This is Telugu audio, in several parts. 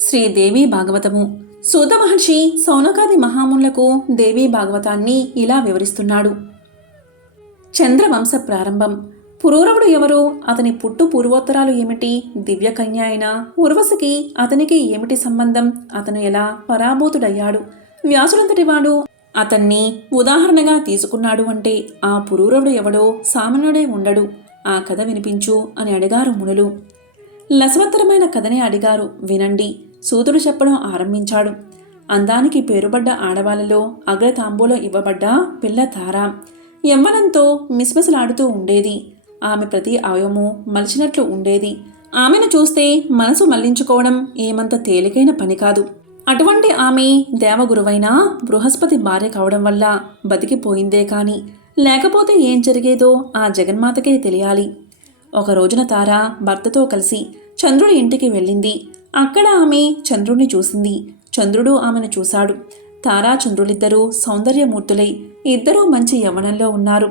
శ్రీదేవి భాగవతము. సూత మహర్షి సౌనకాది మహామునులకు దేవీ భాగవతాన్ని ఇలా వివరిస్తున్నాడు. చంద్రవంశ ప్రారంభం. పురూరవుడు ఎవరు? అతని పుట్టు పూర్వోత్తరాలు ఏమిటి? దివ్యకన్య అయిన ఉర్వశికి అతనికి ఏమిటి సంబంధం? అతను ఎలా పరాభూతుడయ్యాడు? వ్యాసుడంతటివాడు అతన్ని ఉదాహరణగా తీసుకున్నాడు అంటే ఆ పురూరవుడు ఎవడో సామాన్యుడే ఉండడు. ఆ కథ వినిపించు అని అడిగారు మునులు. లసవత్తరమైన కథనే అడిగారు, వినండి. సూతుడు చెప్పడం ఆరంభించాడు. అందానికి పేరుబడ్డ ఆడవాళ్లలో అగ్రతాంబూలం ఇవ్వబడ్డ పిల్ల తార. యవ్వనంతో మిస్మిసలాడుతూ ఉండేది. ఆమె ప్రతి అవయవము మలిచినట్లు ఉండేది. ఆమెను చూస్తే మనసు మళ్లించుకోవడం ఏమంత తేలికైన పని కాదు. అటువంటి ఆమె దేవగురువైన బృహస్పతి భార్య కావడం వల్ల బతికిపోయిందే కాని లేకపోతే ఏం జరిగేదో ఆ జగన్మాతకే తెలియాలి. ఒక రోజున తార భర్తతో కలిసి చంద్రుడి ఇంటికి వెళ్ళింది. అక్కడ ఆమె చంద్రుడిని చూసింది. చంద్రుడు ఆమెను చూశాడు. తారా చంద్రులిద్దరూ సౌందర్యమూర్తులై ఇద్దరూ మంచి యవ్వనంలో ఉన్నారు.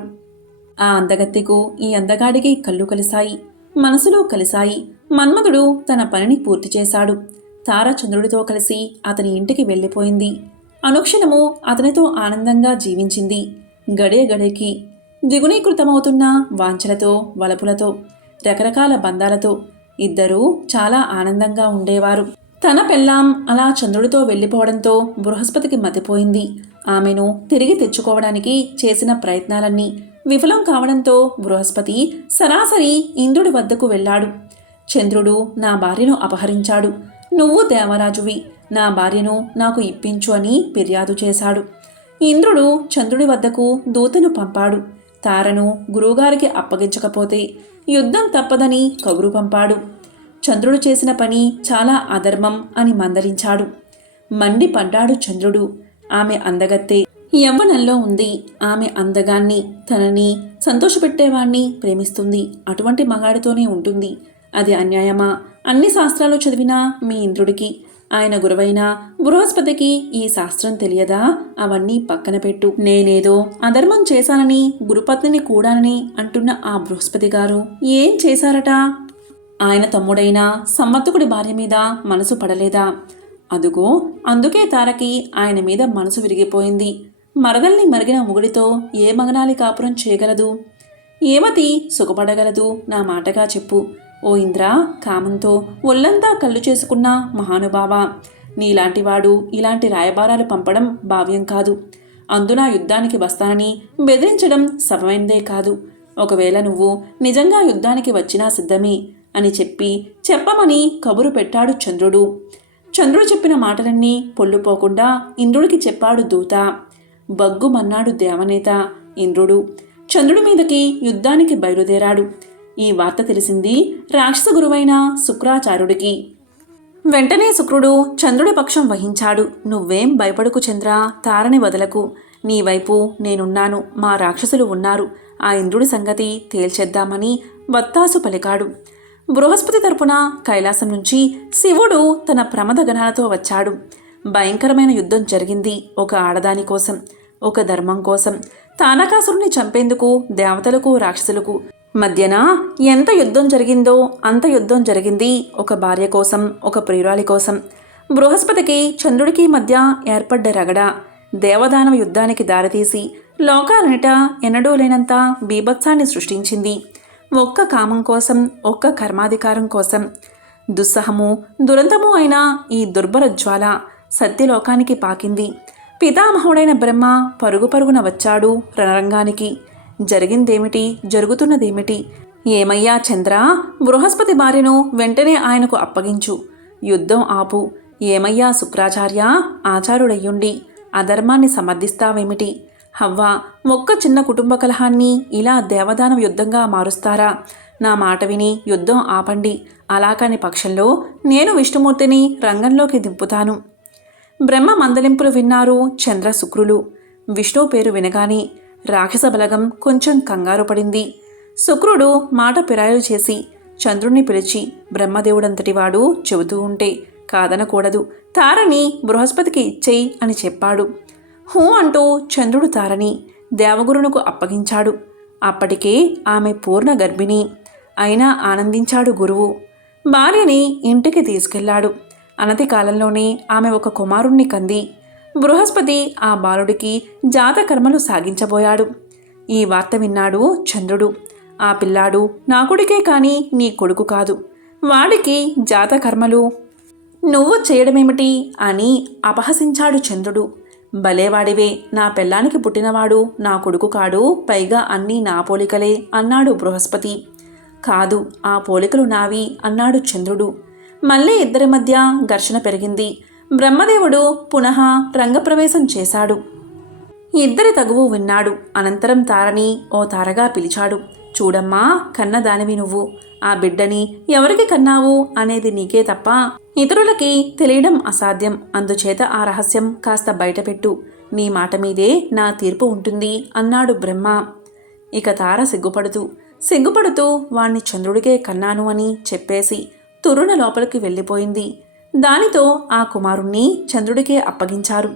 ఆ అందగత్తెకు ఈ అందగాడికి కళ్ళు కలిశాయి, మనసులో కలిశాయి. మన్మధుడు తన పనిని పూర్తి చేశాడు. తార చంద్రుడితో కలిసి అతని ఇంటికి వెళ్ళిపోయింది. అనుక్షణము అతనితో ఆనందంగా జీవించింది. గడే గడేకి ద్విగుణీకృతమవుతున్న వాంఛలతో, వలపులతో, రకరకాల బంధాలతో ఇద్దరూ చాలా ఆనందంగా ఉండేవారు. తన పెళ్ళాం అలా చంద్రుడితో వెళ్ళిపోవడంతో బృహస్పతికి మతిపోయింది. ఆమెను తిరిగి తెచ్చుకోవడానికి చేసిన ప్రయత్నాలన్నీ విఫలం కావడంతో బృహస్పతి సరాసరి ఇంద్రుడి వద్దకు వెళ్ళాడు. చంద్రుడు నా భార్యను అపహరించాడు. నువ్వు దేవరాజువి, నా భార్యను నాకు ఇప్పించు అని ఫిర్యాదు చేశాడు. ఇంద్రుడు చంద్రుడి వద్దకు దూతను పంపాడు. తారను గురువుగారికి అప్పగించకపోతే యుద్ధం తప్పదని కబురు పంపాడు. చంద్రుడు చేసిన పని చాలా అధర్మం అని మందలించాడు. మండిపడ్డాడు చంద్రుడు. ఆమె అందగత్తె యవ్వనంలో ఉంది. ఆమె అందగాన్ని, తనని సంతోషపెట్టేవాణ్ణి ప్రేమిస్తుంది. అటువంటి మగాడితోనే ఉంటుంది. అది అన్యాయమా? అన్ని శాస్త్రాలు చదివినా మీ ఇంద్రుడికి, ఆయన గురువైన బృహస్పతికి ఈ శాస్త్రం తెలియదా? అవన్నీ పక్కన పెట్టు. నేనేదో అధర్మం చేశానని, గురుపత్నిని కూడానని అంటున్న ఆ బృహస్పతి గారు ఏం చేశారట? ఆయన తమ్ముడైన సంవర్తకుడి భార్య మీద మనసు పడలేదా? అదుగో అందుకే తారకి ఆయన మీద మనసు విరిగిపోయింది. మరదల్ని మరిగిన మొగుడితో ఏ మగనాలి కాపురం చేయగలదు? ఏమతి సుఖపడగలదు? నా మాటగా చెప్పు. ఓ ఇంద్ర, కామంతో ఒళ్ళంతా కళ్ళు చేసుకున్న మహానుభావ, నీలాంటివాడు ఇలాంటి రాయబారాలు పంపడం భావ్యం కాదు. అందునా యుద్ధానికి వస్తానని బెదిరించడం సబమైందే కాదు. ఒకవేళ నువ్వు నిజంగా యుద్ధానికి వచ్చినా సిద్ధమే అని చెప్పమని కబురు పెట్టాడు చంద్రుడు. చంద్రుడు చెప్పిన మాటలన్నీ పొల్లుపోకుండా ఇంద్రుడికి చెప్పాడు దూత. బగ్గుమన్నాడు దేవనేత. ఇంద్రుడు చంద్రుడి మీదకి యుద్ధానికి బయలుదేరాడు. ఈ వార్త తెలిసింది రాక్షస గురువైన శుక్రాచార్యుడికి. వెంటనే శుక్రుడు చంద్రుడి పక్షం వహించాడు. నువ్వేం భయపడుకు చంద్ర, తారని వదలకు. నీ వైపు నేనున్నాను. మా రాక్షసులు ఉన్నారు. ఆ ఇంద్రుడి సంగతి తేల్చేద్దామని వత్తాసు పలికాడు. బృహస్పతి తరపున కైలాసం నుంచి శివుడు తన ప్రమద గణాలతో వచ్చాడు. భయంకరమైన యుద్ధం జరిగింది. ఒక ఆడదాని కోసం, ఒక ధర్మం కోసం. తానకాసురుని చంపేందుకు దేవతలకు రాక్షసులకు మధ్యన ఎంత యుద్ధం జరిగిందో అంత యుద్ధం జరిగింది ఒక భార్య కోసం, ఒక ప్రియురాలి కోసం. బృహస్పతికి చంద్రుడికి మధ్య ఏర్పడ్డ రగడ దేవదానవ యుద్ధానికి దారితీసి లోకాలనిట ఎన్నడూ లేనంత బీభత్సాన్ని సృష్టించింది. ఒక్క కామం కోసం, ఒక్క కర్మాధికారం కోసం. దుస్సహము, దురంతము అయిన ఈ దుర్భర జ్వాల సత్యలోకానికి పాకింది. పితామహుడైన బ్రహ్మ పరుగు పరుగున వచ్చాడు రణరంగానికి. జరిగిందేమిటి? జరుగుతున్నదేమిటి? ఏమయ్యా చంద్ర, బృహస్పతి భార్యను వెంటనే ఆయనకు అప్పగించు. యుద్ధం ఆపు. ఏమయ్యా శుక్రాచార్య, ఆచారుడయ్యుండి అధర్మాన్ని సమర్థిస్తావేమిటి? హవ్వ, ఒక్క చిన్న కుటుంబ కలహాన్ని ఇలా దేవదానం యుద్ధంగా మారుస్తారా? నా మాట విని యుద్ధం ఆపండి. అలా కాని పక్షంలో నేను విష్ణుమూర్తిని రంగంలోకి దింపుతాను. బ్రహ్మ మందలింపులు విన్నారు చంద్ర శుక్రులు. విష్ణు పేరు వినగానే రాక్షస బలగం కొంచెం కంగారు పడింది. శుక్రుడు మాట పిరాయిలు చేసి చంద్రుణ్ణి పిలిచి, బ్రహ్మదేవుడంతటివాడు చెబుతూ ఉంటే కాదనకూడదు. తారని బృహస్పతికి ఇచ్చేయి అని చెప్పాడు. హూ అంటూ చంద్రుడు తారని దేవగురునుకు అప్పగించాడు. అప్పటికే ఆమె పూర్ణ గర్భిణి అయినా ఆనందించాడు గురువు. భార్యని ఇంటికి తీసుకెళ్లాడు. అనతి కాలంలోనే ఆమె ఒక కుమారుణ్ణి కంది. బృహస్పతి ఆ బాలుడికి జాతకర్మలు సాగించబోయాడు. ఈ వార్త విన్నాడు చంద్రుడు. ఆ పిల్లాడు నా కొడుకే కాని నీ కొడుకు కాదు, వాడికి జాతకర్మలు నువ్వు చేయడమేమిటి అని అపహసించాడు చంద్రుడు. భలేవాడివే, నా పెళ్ళానికి పుట్టినవాడు నా కొడుకు కాడు, పైగా అన్నీ నా పోలికలే అన్నాడు బృహస్పతి. కాదు, ఆ పోలికలు నావి అన్నాడు చంద్రుడు. మళ్ళీ ఇద్దరి మధ్య ఘర్షణ పెరిగింది. బ్రహ్మదేవుడు పునః రంగప్రవేశం చేశాడు. ఇద్దరి తగువు విన్నాడు. అనంతరం తారని ఓ తారగా పిలిచాడు. చూడమ్మా, కన్నదానివి నువ్వు. ఆ బిడ్డని ఎవరికి కన్నావు అనేది నీకే తప్ప ఇతరులకి తెలియడం అసాధ్యం. అందుచేత ఆ రహస్యం కాస్త బయటపెట్టు. నీ మాట మీదే నా తీర్పు ఉంటుంది అన్నాడు బ్రహ్మ. ఇక తార సిగ్గుపడుతూ వాణ్ణి చంద్రుడికే కన్నాను అని చెప్పేసి తురున లోపలికి వెళ్ళిపోయింది. దానితో ఆ కుమారుణ్ణి చంద్రుడికే అప్పగించారు.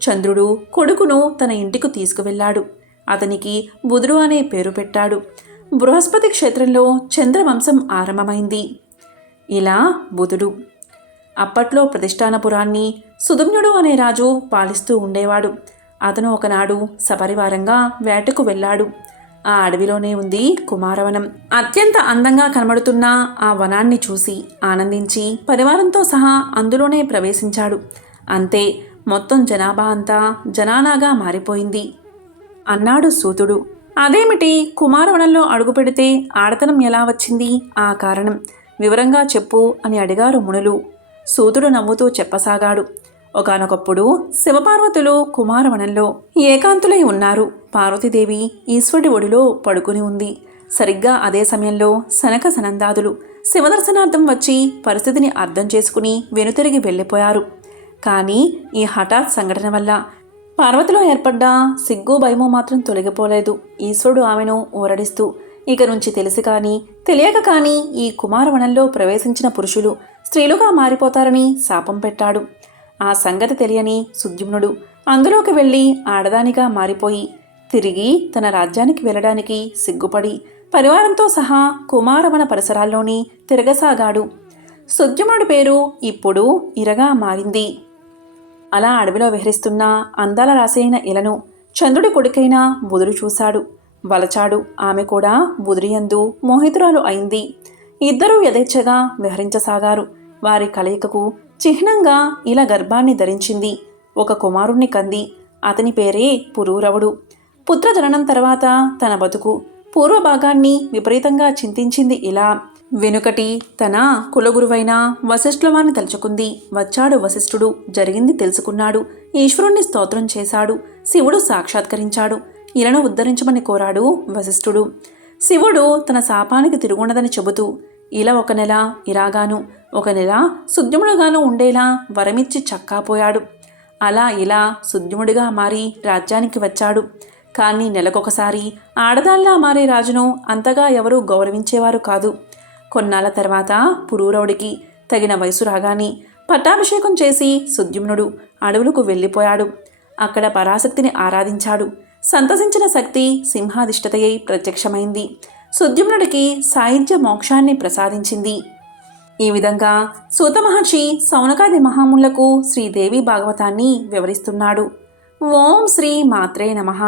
చంద్రుడు కొడుకును తన ఇంటికి తీసుకువెళ్ళాడు. అతనికి బుధుడు అనే పేరు పెట్టాడు. బృహస్పతి క్షేత్రంలో చంద్రవంశం ఆరంభమైంది. ఇలా బుధుడు. అప్పట్లో ప్రతిష్టానపురాన్ని సుధుమ్నుడు అనే రాజు పాలిస్తూ ఉండేవాడు. అతను ఒకనాడు సపరివారంగా వేటకు వెళ్ళాడు. ఆ అడవిలోనే ఉంది కుమారవనం. అత్యంత అందంగా కనబడుతున్న ఆ వనాన్ని చూసి ఆనందించి పరివారంతో సహా అందులోనే ప్రవేశించాడు. అంతే, మొత్తం జనాభా అంతా జనానాగా మారిపోయింది అన్నాడు సూతుడు. అదేమిటి, కుమారవనంలో అడుగుపెడితే ఆడతనం ఎలా వచ్చింది? ఆ కారణం వివరంగా చెప్పు అని అడిగారు మునులు. సూతుడు నవ్వుతూ చెప్పసాగాడు. ఒకానొకప్పుడు శివపార్వతులు కుమారవనంలో ఏకాంతులై ఉన్నారు. పార్వతీదేవి ఈశ్వరుడి ఒడిలో పడుకుని ఉంది. సరిగ్గా అదే సమయంలో సనక సనందాదులు శివదర్శనార్థం వచ్చి పరిస్థితిని అర్థం చేసుకుని వెనుతిరిగి వెళ్ళిపోయారు. కానీ ఈ హఠాత్ సంఘటన వల్ల పార్వతిలో ఏర్పడ్డ సిగ్గు భయము మాత్రం తొలగిపోలేదు. ఈశ్వరుడు ఆమెను ఊరడిస్తూ, ఇక నుంచి తెలిసి కానీ తెలియక కానీ ఈ కుమారవనంలో ప్రవేశించిన పురుషులు స్త్రీలుగా మారిపోతారని శాపం పెట్టాడు. ఆ సంగతి తెలియని సుద్యుమ్నుడు అందులోకి వెళ్ళి ఆడదానిగా మారిపోయి తిరిగి తన రాజ్యానికి వెళ్ళడానికి సిగ్గుపడి పరివారంతో సహా కుమారవన పరిసరాల్లోని తిరగసాగాడు. సుద్యుమ్నుడి పేరు ఇప్పుడు ఇరగా మారింది. అలా అడవిలో విహరిస్తున్న అందాల రాశి అయిన ఇలను చంద్రుడి కొడుకైన బుధుడు చూశాడు, వలచాడు. ఆమె కూడా బుధుడియందు మోహితురాలు అయింది. ఇద్దరూ యథేచ్ఛగా విహరించసాగారు. వారి కలయికకు చిహ్నంగా ఇలా గర్భాన్ని ధరించింది. ఒక కుమారుణ్ణి కంది. అతని పేరే పురూరవుడు. పుత్రజననం తర్వాత తన బతుకు పూర్వభాగాన్ని విపరీతంగా చింతించింది. ఇలా వెనుకటి తన కులగురువైన వశిష్ఠులవాన్ని తలుచుకుంది. వచ్చాడు వశిష్ఠుడు, జరిగింది తెలుసుకున్నాడు. ఈశ్వరుణ్ణి స్తోత్రం చేశాడు. శివుడు సాక్షాత్కరించాడు. ఇలను ఉద్ధరించమని కోరాడు వశిష్ఠుడు. శివుడు తన శాపానికి తిరుగుండదని చెబుతూ ఇలా ఒక నెల ఇరాగాను, ఒక నెల సుద్యుముడుగాను ఉండేలా వరమిచ్చి చక్కాపోయాడు. అలా ఇలా సుద్యుముడిగా మారి రాజ్యానికి వచ్చాడు. కానీ నెలకొకసారి ఆడదాల్లా మారే రాజును అంతగా ఎవరూ గౌరవించేవారు కాదు. కొన్నాళ్ళ తర్వాత పురూరవుడికి తగిన వయసు రాగాని పట్టాభిషేకం చేసి సుద్యుమ్నుడు అడవులకు వెళ్ళిపోయాడు. అక్కడ పరాశక్తిని ఆరాధించాడు. సంతసించిన శక్తి సింహాధిష్ఠతయై ప్రత్యక్షమైంది. సుద్యుమ్నుడికి సాయుధ్య మోక్షాన్ని ప్రసాదించింది. ఈ విధంగా సూత మహర్షి సౌనకాది మహాములకు శ్రీదేవి భాగవతాన్ని వివరిస్తున్నాడు. ఓం శ్రీ మాత్రే నమః.